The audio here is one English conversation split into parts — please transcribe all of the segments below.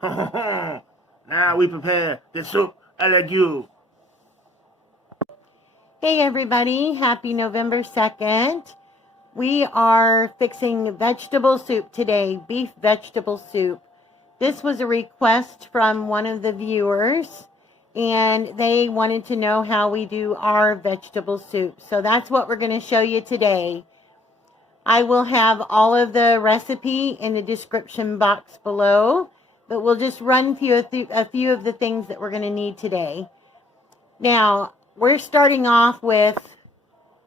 Now we prepare the soup à la legume. Hey everybody, happy November 2nd. We are fixing vegetable soup today, beef vegetable soup. This was a request from one of the viewers, and they wanted to know how we do our vegetable soup. So that's what we're going to show you today. I will have all of the recipe in the description box below, but we'll just run through a few of the things that we're going to need today. Now, we're starting off with,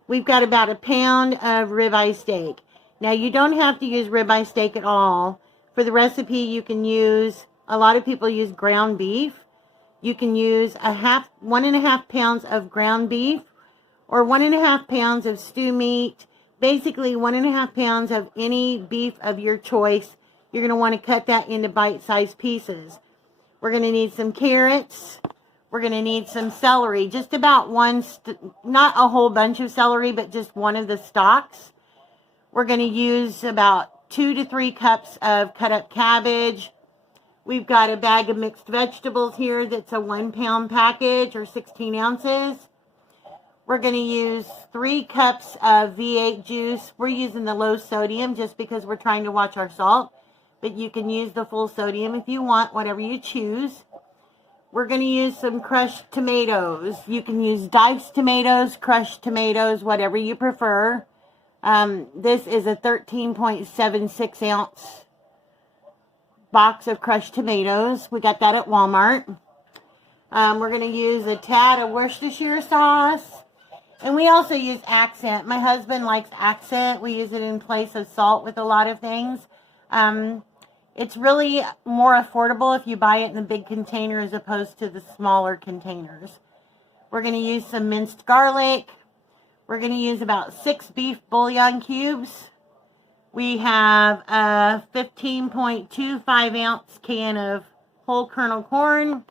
we've got about a pound of ribeye steak. Now, you don't have to use ribeye steak at all. For the recipe, you can use, a lot of people use ground beef. You can use 1.5 pounds of ground beef or 1.5 pounds of stew meat. Basically, 1.5 pounds of any beef of your choice. You're going to want to cut that into bite-sized pieces. We're going to need some carrots. We're going to need some celery. Just about one, not a whole bunch of celery, but just one of the stalks. We're going to use about 2 to 3 cups of cut up cabbage. We've got a bag of mixed vegetables here that's a 1 pound package or 16 ounces. We're going to use 3 cups of V8 juice. We're using the low sodium just because we're trying to watch our salt. But you can use the full sodium if you want, whatever you choose. We're going to use some crushed tomatoes. You can use diced tomatoes, crushed tomatoes, whatever you prefer. This is a 13.76 ounce box of crushed tomatoes. We got that at Walmart. We're going to use a tad of Worcestershire sauce. And we also use accent. My husband likes accent. We use it in place of salt with a lot of things. It's really more affordable if you buy it in the big container as opposed to the smaller containers. We're going to use some minced garlic. We're going to use about 6 beef bouillon cubes. We have a 15.25 ounce can of whole kernel corn.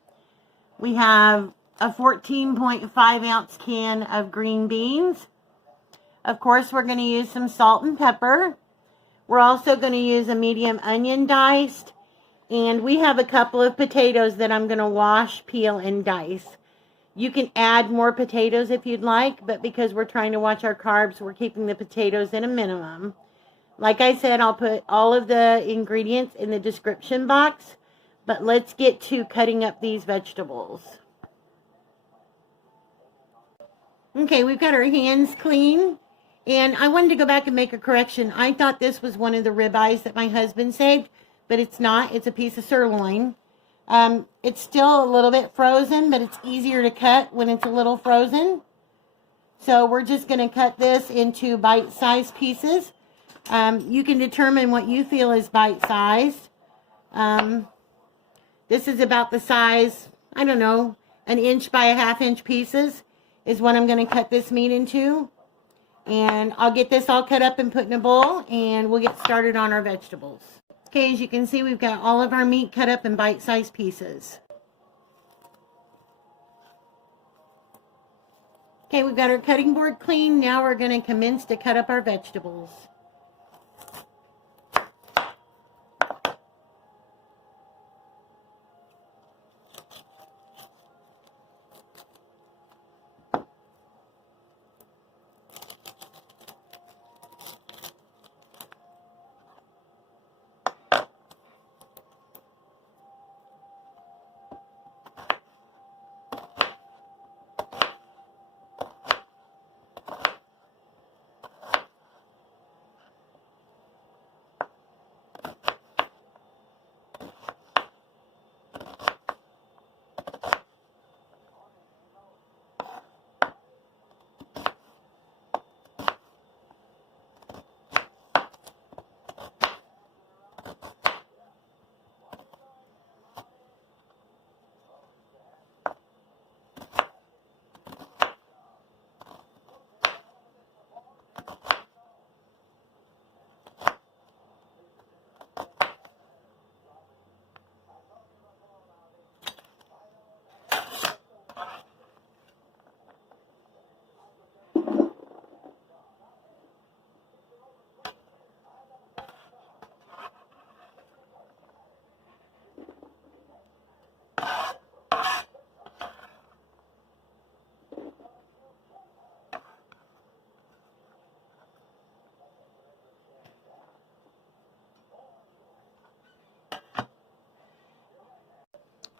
We have a 14.5 ounce can of green beans. Of course, we're going to use some salt and pepper. We're also going to use a medium onion diced. And we have a couple of potatoes that I'm going to wash, peel, and dice. You can add more potatoes if you'd like, but because we're trying to watch our carbs, we're keeping the potatoes at a minimum. Like I said, I'll put all of the ingredients in the description box, but let's get to cutting up these vegetables. Okay, we've got our hands clean. And I wanted to go back and make a correction. I thought this was one of the ribeyes that my husband saved, but it's not. It's a piece of sirloin. It's still a little bit frozen, but it's easier to cut when it's a little frozen. So we're just going to cut this into bite-sized pieces. You can determine what you feel is bite-sized. This is about the size, I don't know, 1 inch by 1/2 inch pieces is what I'm going to cut this meat into. And I'll get this all cut up and put in a bowl, and we'll get started on our vegetables. Okay, as you can see, we've got all of our meat cut up in bite-sized pieces. Okay, we've got our cutting board clean. Now we're going to commence to cut up our vegetables.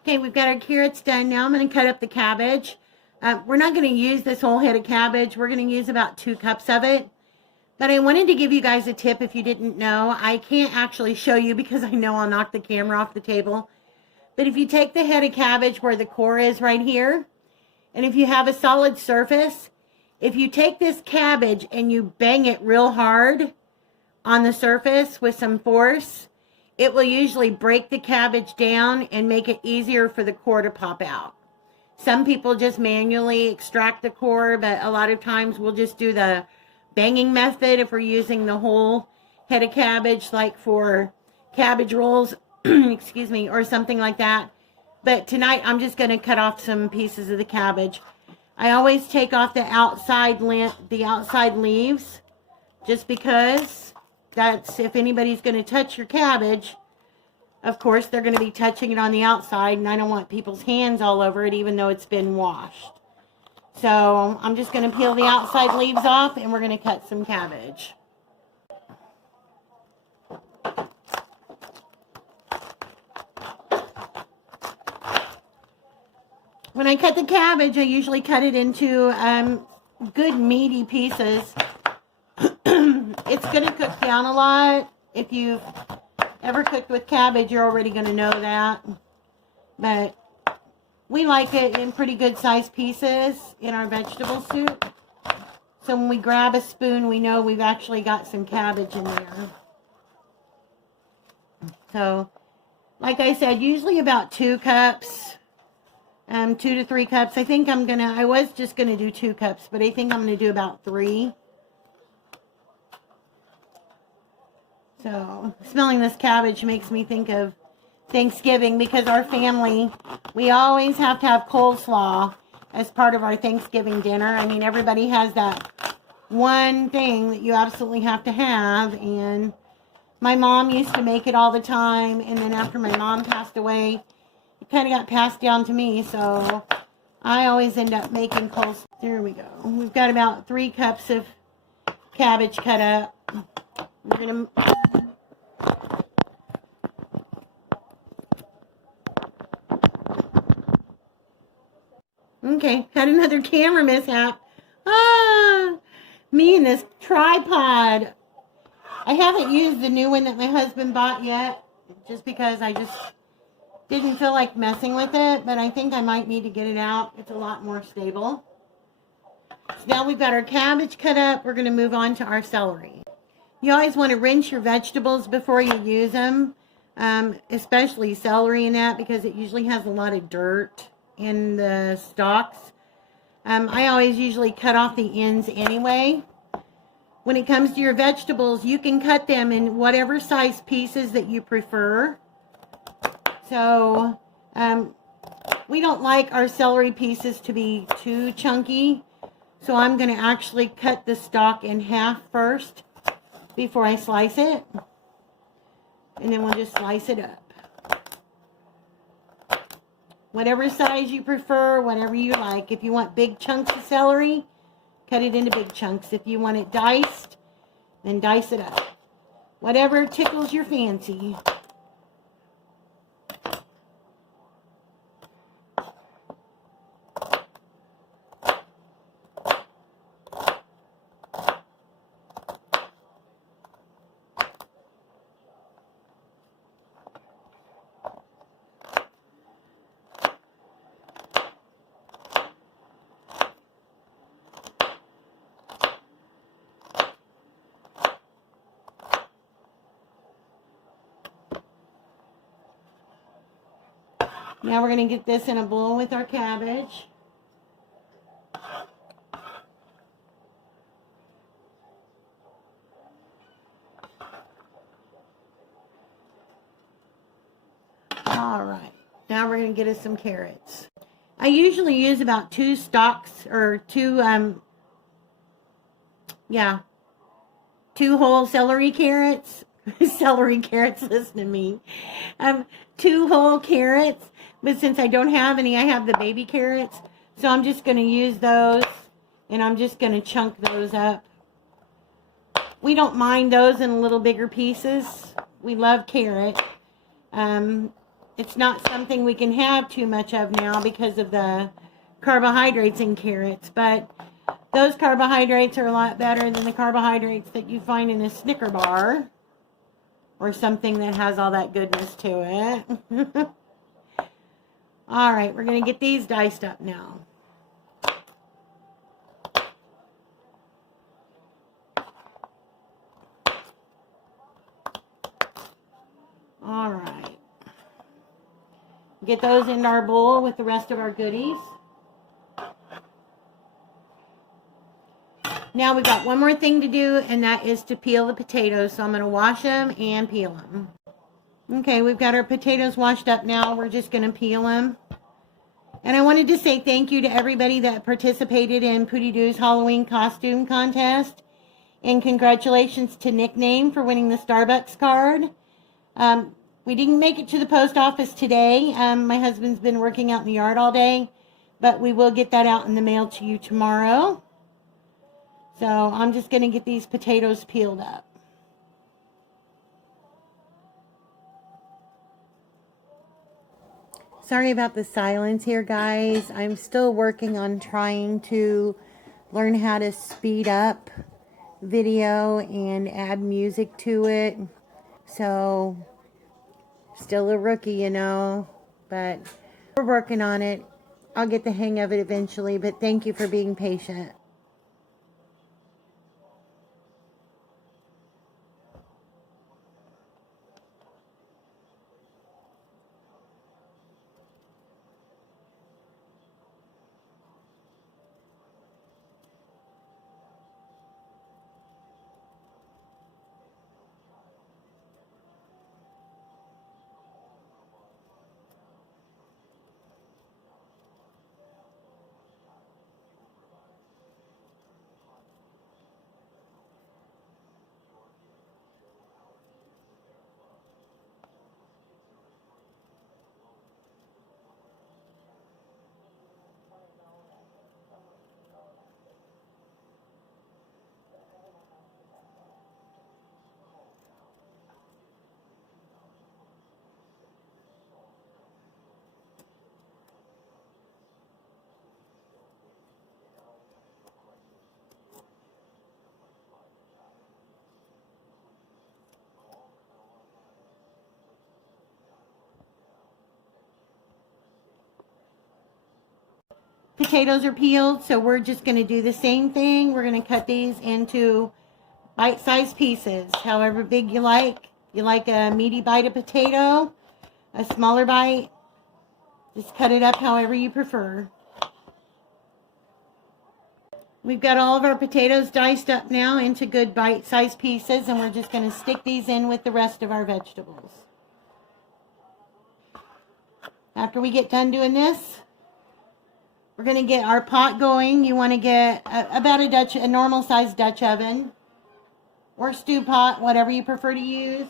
Okay, we've got our carrots done. Now I'm going to cut up the cabbage. We're not going to use this whole head of cabbage. We're going to use about 2 cups of it. But I wanted to give you guys a tip if you didn't know. I can't actually show you because I know I'll knock the camera off the table. But if you take the head of cabbage where the core is right here, and if you have a solid surface, if you take this cabbage and you bang it real hard on the surface with some force, it will usually break the cabbage down and make it easier for the core to pop out. Some people just manually extract the core, but a lot of times we'll just do the banging method if we're using the whole head of cabbage, like for cabbage rolls, excuse me, or something like that. But tonight I'm just going to cut off some pieces of the cabbage. I always take off the outside leaves, just because that's, if anybody's going to touch your cabbage, of course they're going to be touching it on the outside, and I don't want people's hands all over it even though it's been washed. So I'm just going to peel the outside leaves off, and we're going to cut some cabbage. When I cut the cabbage, I usually cut it into good meaty pieces. It's going to cook down a lot. If you've ever cooked with cabbage, you're already going to know that. But we like it in pretty good sized pieces in our vegetable soup. So when we grab a spoon, we know we've actually got some cabbage in there. So, like I said, usually about 2 cups. 2 to 3 cups. I think I was just going to do 2 cups, but I think I'm going to do about 3. So, smelling this cabbage makes me think of Thanksgiving, because our family, we always have to have coleslaw as part of our Thanksgiving dinner. I mean, everybody has that one thing that you absolutely have to have, and my mom used to make it all the time, and then after my mom passed away, it kind of got passed down to me, so I always end up making coleslaw. There we go. We've got about 3 cups of cabbage cut up. We're going to... Okay, had another camera mishap. Me and this tripod. I haven't used the new one that my husband bought yet, just because I just didn't feel like messing with it, but I think I might need to get it out. It's a lot more stable. So now we've got our cabbage cut up. We're going to move on to our celery. You always want to rinse your vegetables before you use them, especially celery and that, because it usually has a lot of dirt in the stalks. I always usually cut off the ends anyway. When it comes to your vegetables, you can cut them in whatever size pieces that you prefer. So, we don't like our celery pieces to be too chunky. So I'm going to actually cut the stalk in half first before I slice it. And then we'll just slice it up. Whatever size you prefer, whatever you like. If you want big chunks of celery, cut it into big chunks. If you want it diced, then dice it up. Whatever tickles your fancy. Now we're going to get this in a bowl with our cabbage. All right. Now we're going to get us some carrots. I usually use about 2 stalks, or 2 whole celery carrots. Celery carrots, listen to me. 2 whole carrots. But since I don't have any, I have the baby carrots. So I'm just going to use those, and I'm just going to chunk those up. We don't mind those in little bigger pieces. We love carrot. it's not something we can have too much of now because of the carbohydrates in carrots, but those carbohydrates are a lot better than the carbohydrates that you find in a Snicker bar or something that has all that goodness to it. All right, we're going to get these diced up now. All right. Get those in our bowl with the rest of our goodies. Now we've got one more thing to do, and that is to peel the potatoes. So I'm going to wash them and peel them. Okay, we've got our potatoes washed up now. We're just going to peel them. And I wanted to say thank you to everybody that participated in Pootie Doo's Halloween costume contest. And congratulations to Nickname for winning the Starbucks card. We didn't make it to the post office today. My husband's been working out in the yard all day. But we will get that out in the mail to you tomorrow. So I'm just going to get these potatoes peeled up. Sorry about the silence here, guys. I'm still working on trying to learn how to speed up video and add music to it. So, still a rookie, you know, but we're working on it. I'll get the hang of it eventually, but thank you for being patient. Potatoes are peeled, so we're just going to do the same thing. We're going to cut these into bite-sized pieces, however big you like. You like a meaty bite of potato, a smaller bite, just cut it up however you prefer. We've got all of our potatoes diced up now into good bite-sized pieces, and we're just going to stick these in with the rest of our vegetables. After we get done doing this, we're going to get our pot going. You want to get about a normal sized Dutch oven or stew pot, whatever you prefer to use.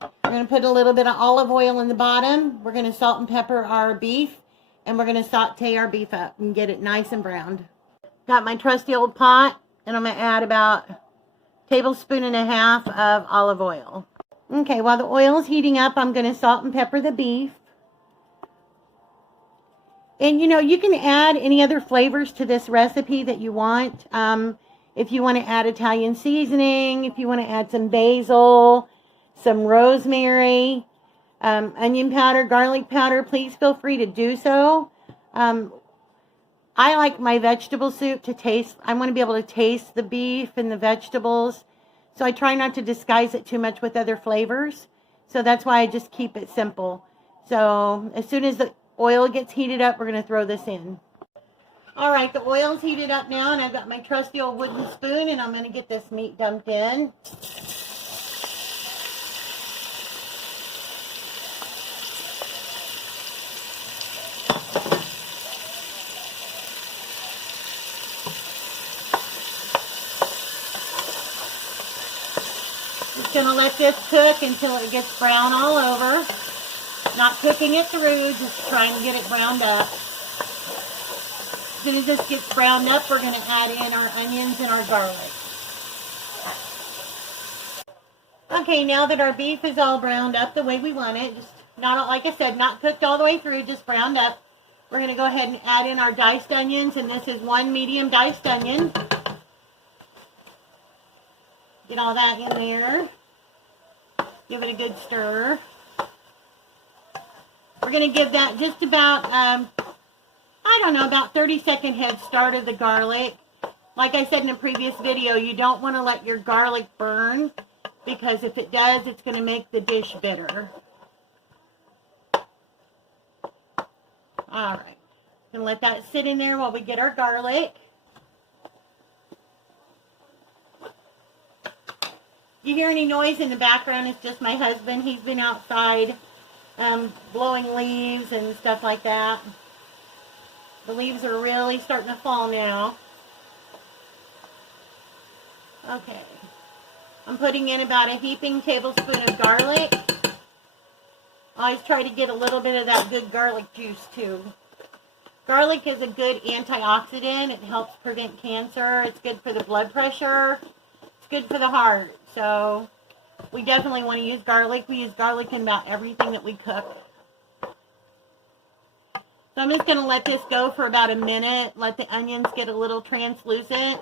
We're going to put a little bit of olive oil in the bottom. We're going to salt and pepper our beef, and we're going to saute our beef up and get it nice and browned. Got my trusty old pot, and I'm going to add about a tablespoon and a half of olive oil. Okay, while the oil is heating up, I'm going to salt and pepper the beef. And, you know, you can add any other flavors to this recipe that you want. If you want to add Italian seasoning, if you want to add some basil, some rosemary, onion powder, garlic powder, please feel free to do so. I like my vegetable soup to taste. I want to be able to taste the beef and the vegetables. So I try not to disguise it too much with other flavors. So that's why I just keep it simple. So as soon as the oil gets heated up, we're going to throw this in. All right, the oil's heated up now, and I've got my trusty old wooden spoon, and I'm going to get this meat dumped in. Just going to let this cook until it gets brown all over. Not cooking it through, just trying to get it browned up. As soon as this gets browned up, we're going to add in our onions and our garlic. Okay, now that our beef is all browned up the way we want it, just Not, like I said, not cooked all the way through, just browned up. We're going to go ahead and add in our diced onions, and this is 1 medium diced onion. Get all that in there. Give it a good stir. We're going to give that just about, I don't know, about 30-second head start of the garlic. Like I said in a previous video, you don't want to let your garlic burn, because if it does, it's going to make the dish bitter. All right. And let that sit in there while we get our garlic. You hear any noise in the background? It's just my husband. He's been outside blowing leaves and stuff like that. The leaves are really starting to fall now. Okay. I'm putting in about a heaping tablespoon of garlic. I always try to get a little bit of that good garlic juice too. Garlic is a good antioxidant. It helps prevent cancer. It's good for the blood pressure. It's good for the heart. So we definitely want to use garlic. We use garlic in about everything that we cook. So I'm just going to let this go for about a minute. Let the onions get a little translucent.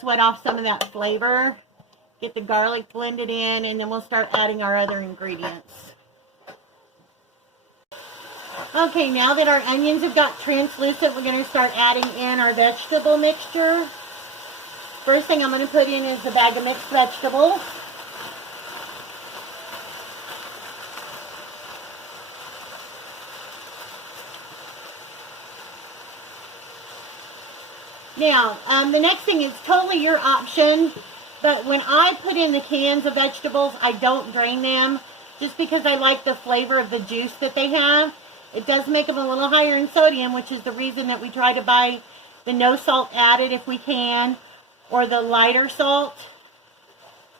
Sweat off some of that flavor. Get the garlic blended in, and then we'll start adding our other ingredients. Okay, now that our onions have got translucent, we're going to start adding in our vegetable mixture. First thing I'm going to put in is the bag of mixed vegetables. Now, the next thing is totally your option, but when I put in the cans of vegetables, I don't drain them, just because I like the flavor of the juice that they have. It does make them a little higher in sodium, which is the reason that we try to buy the no salt added if we can, or the lighter salt.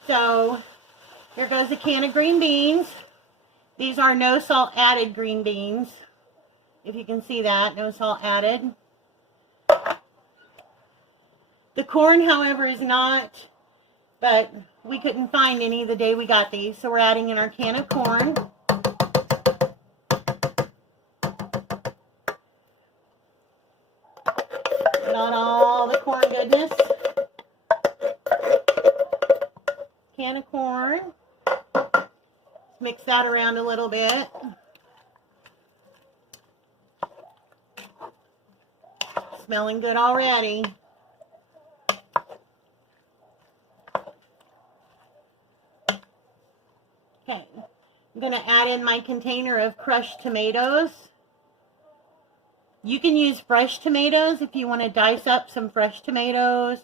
So, here goes a can of green beans. These are no salt added green beans. If you can see that, no salt added. The corn, however, is not, but we couldn't find any the day we got these, so we're adding in our can of corn. Not all the corn goodness. Can of corn. Mix that around a little bit. Smelling good already. Okay, I'm going to add in my container of crushed tomatoes. You can use fresh tomatoes if you want to dice up some fresh tomatoes,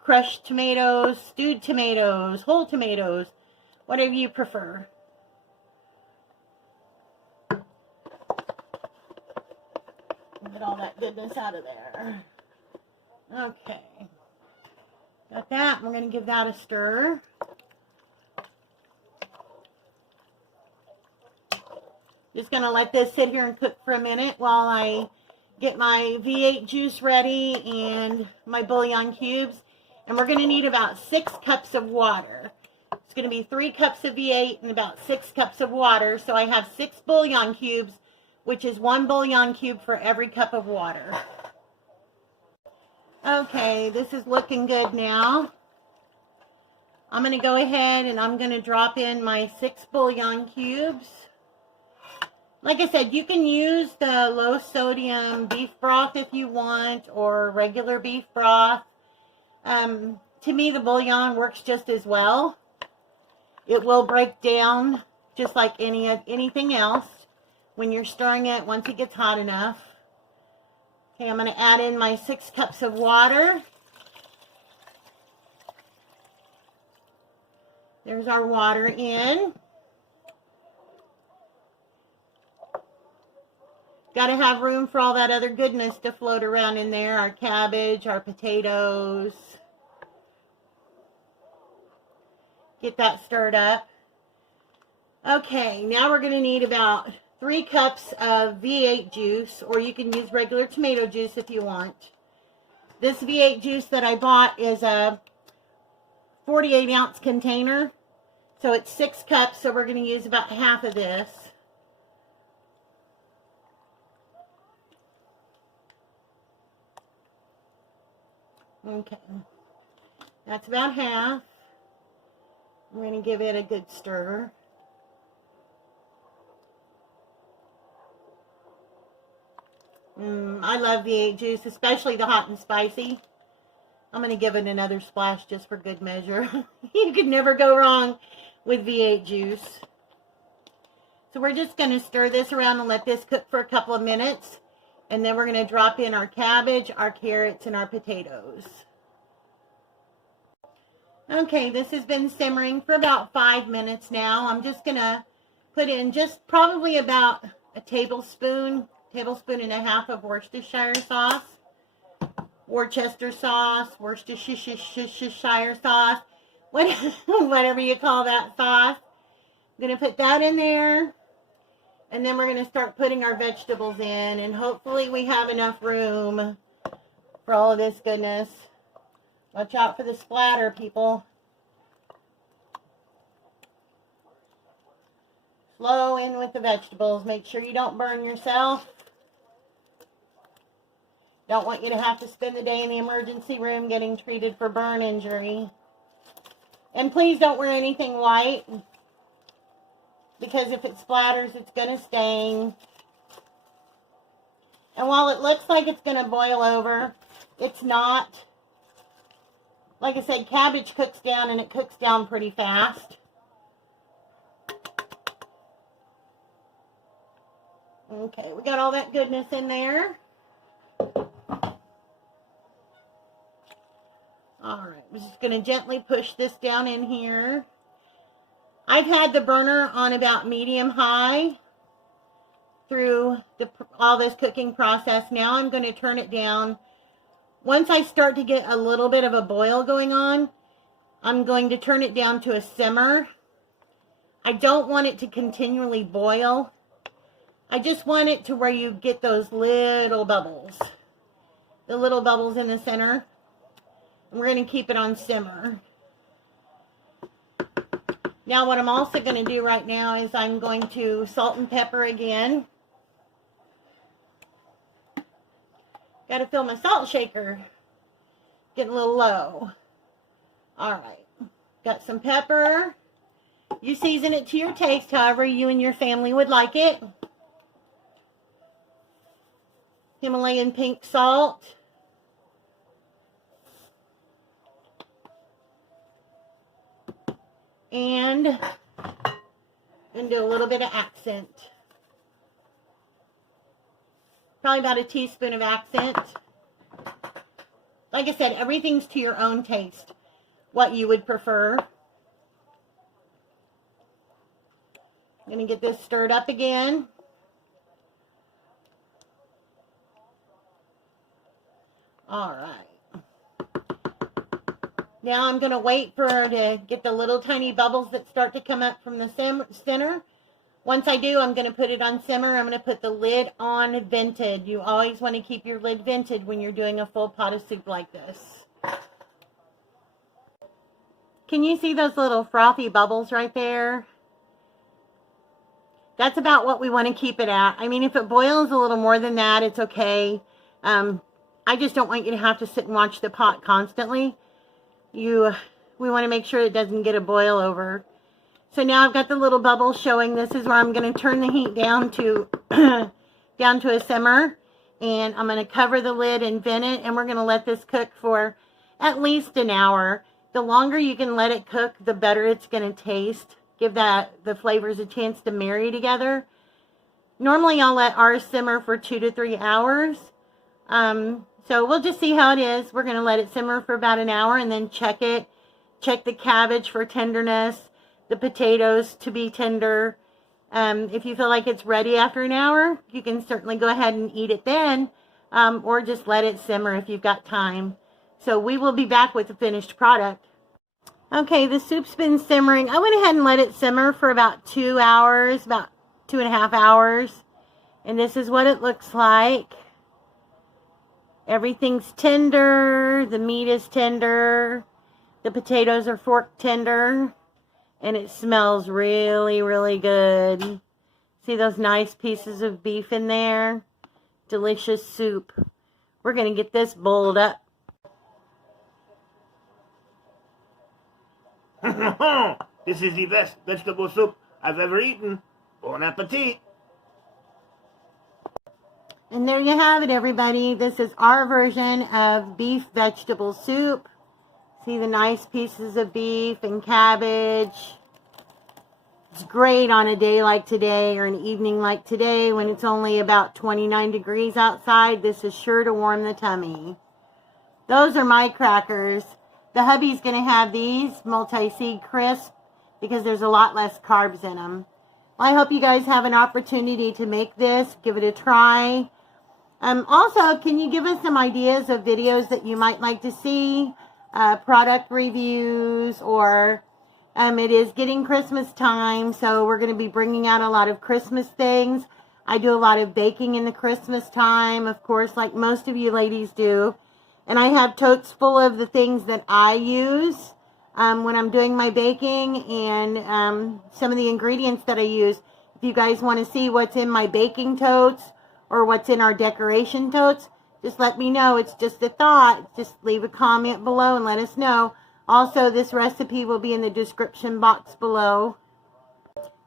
crushed tomatoes, stewed tomatoes, whole tomatoes, whatever you prefer. Get all that goodness out of there. Okay. Got that. We're going to give that a stir. Just going to let this sit here and cook for a minute while I get my V8 juice ready and my bouillon cubes. And we're going to need about 6 cups of water. It's going to be 3 cups of V8 and about 6 cups of water. So I have 6 bouillon cubes, which is 1 bouillon cube for every cup of water. Okay, this is looking good now. I'm going to go ahead and I'm going to drop in my 6 bouillon cubes. Like I said, you can use the low sodium beef broth if you want, or regular beef broth. To me, the bouillon works just as well. It will break down just like anything else when you're stirring it once it gets hot enough. Okay, I'm going to add in my 6 cups of water. There's our water in. Got to have room for all that other goodness to float around in there. Our cabbage, our potatoes. Get that stirred up. Okay, now we're going to need about 3 cups of V8 juice, or you can use regular tomato juice if you want. This V8 juice that I bought is a 48-ounce container. So it's 6 cups, so we're going to use about half of this. Okay. That's about half. I'm going to give it a good stir. I love V8 juice, especially the hot and spicy. I'm going to give it another splash just for good measure. You could never go wrong with V8 juice. So we're just going to stir this around and let this cook for a couple of minutes. And then we're going to drop in our cabbage, our carrots, and our potatoes. Okay, this has been simmering for about 5 minutes now. I'm just going to put in just probably about a tablespoon and a half of Worcestershire sauce. Worcester sauce, Worcestershire sauce, whatever you call that sauce. I'm going to put that in there. And then we're going to start putting our vegetables in. And hopefully we have enough room for all of this goodness. Watch out for the splatter, people. Slow in with the vegetables. Make sure you don't burn yourself. Don't want you to have to spend the day in the emergency room getting treated for burn injury. And please don't wear anything white, because if it splatters, it's going to stain. And while it looks like it's going to boil over, it's not. Like I said, cabbage cooks down, and it cooks down pretty fast. Okay, we got all that goodness in there. Alright, I'm just going to gently push this down in here. I've had the burner on about medium-high through all this cooking process. Now I'm going to turn it down. Once I start to get a little bit of a boil going on, I'm going to turn it down to a simmer. I don't want it to continually boil. I just want it to where you get those little bubbles. The little bubbles in the center. We're going to keep it on simmer. Now what I'm also going to do right now is I'm going to salt and pepper again. Got to fill my salt shaker. Getting a little low. Alright. Got some pepper. You season it to your taste, however you and your family would like it. Himalayan pink salt. And do a little bit of accent. Probably about a teaspoon of accent. Like I said, everything's to your own taste. What you would prefer. I'm going to get this stirred up again. Alright. Now I'm going to wait for her to get the little tiny bubbles that start to come up from the center. Once I do, I'm going to put it on simmer. I'm going to put the lid on vented. You always want to keep your lid vented when you're doing a full pot of soup like this. Can you see those little frothy bubbles right there? That's about what we want to keep it at. I mean, if it boils a little more than that, it's okay. I just don't want you to have to sit and watch the pot constantly. We want to make sure it doesn't get a boil over. So now I've got the little bubbles showing. This is where I'm going to turn the heat down to down to a simmer, and I'm going to cover the lid and vent it, and we're going to let this cook for at least an hour. The longer you can let it cook, the better it's going to taste. Give the flavors a chance to marry together. Normally I'll let ours simmer for 2 to 3 hours. So we'll just see how it is. We're going to let it simmer for about an hour and then check it. Check the cabbage for tenderness, the potatoes to be tender. If you feel like it's ready after an hour, you can certainly go ahead and eat it then, or just let it simmer if you've got time. So we will be back with the finished product. Okay, the soup's been simmering. I went ahead and let it simmer for about 2 hours, about 2.5 hours. And this is what it looks like. Everything's tender. The meat is tender. The potatoes are fork tender. And it smells really, really good. See those nice pieces of beef in there? Delicious soup. We're going to get this bowled up. This is the best vegetable soup I've ever eaten. Bon appetit. And there you have it, everybody. This is our version of beef vegetable soup. See the nice pieces of beef and cabbage. It's great on a day like today or an evening like today when it's only about 29 degrees outside. This is sure to warm the tummy. Those are my crackers. The hubby's going to have these multi-seed crisp because there's a lot less carbs in them. Well, I hope you guys have an opportunity to make this. Give it a try. Also, can you give us some ideas of videos that you might like to see? Product reviews, or it is getting Christmas time, so we're going to be bringing out a lot of Christmas things. I do a lot of baking in the Christmas time, of course, like most of you ladies do. And I have totes full of the things that I use when I'm doing my baking, and some of the ingredients that I use. If you guys want to see what's in my baking totes or what's in our decoration totes, just let me know. It's just a thought. Just leave a comment below and let us know. Also, this recipe will be in the description box below.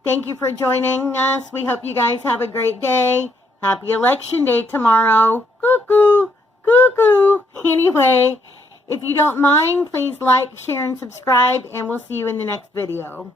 Thank you for joining us. We hope you guys have a great day. Happy Election Day tomorrow. Cuckoo, cuckoo. Anyway, if you don't mind, please like, share, and subscribe, and we'll see you in the next video.